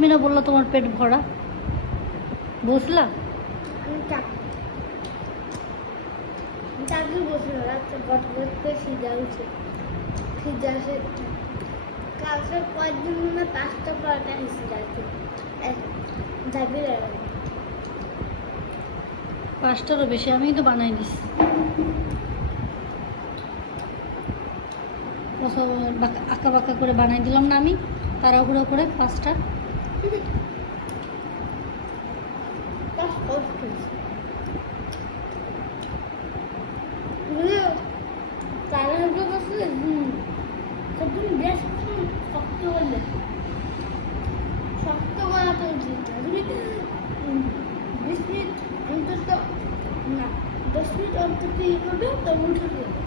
তুমি না বললা তোমার পেট ভরা, বুঝলা? আমি চাকরি বসে রাত্রে গট গট করে সিজা উঠে সিজা সে কালকে কয়েকদিন মনে 5টা পরোটা এসে যাচ্ছে যাবি 5টারও বেশি, আমিই তো বানাই দিস। আঁকা বাঁকা করে বানাই দিলাম না আমি, তাড়াহুড়ো করে 5টা। তাড়াহুড়ো করছিলে তুমি বেশ শক্ত করলে, শক্ত করাটা উচিত না। তুমি 20 মিনিট অন্তত না 10 মিনিট অন্তত ইয়ে করবে তো উঠে পড়বে।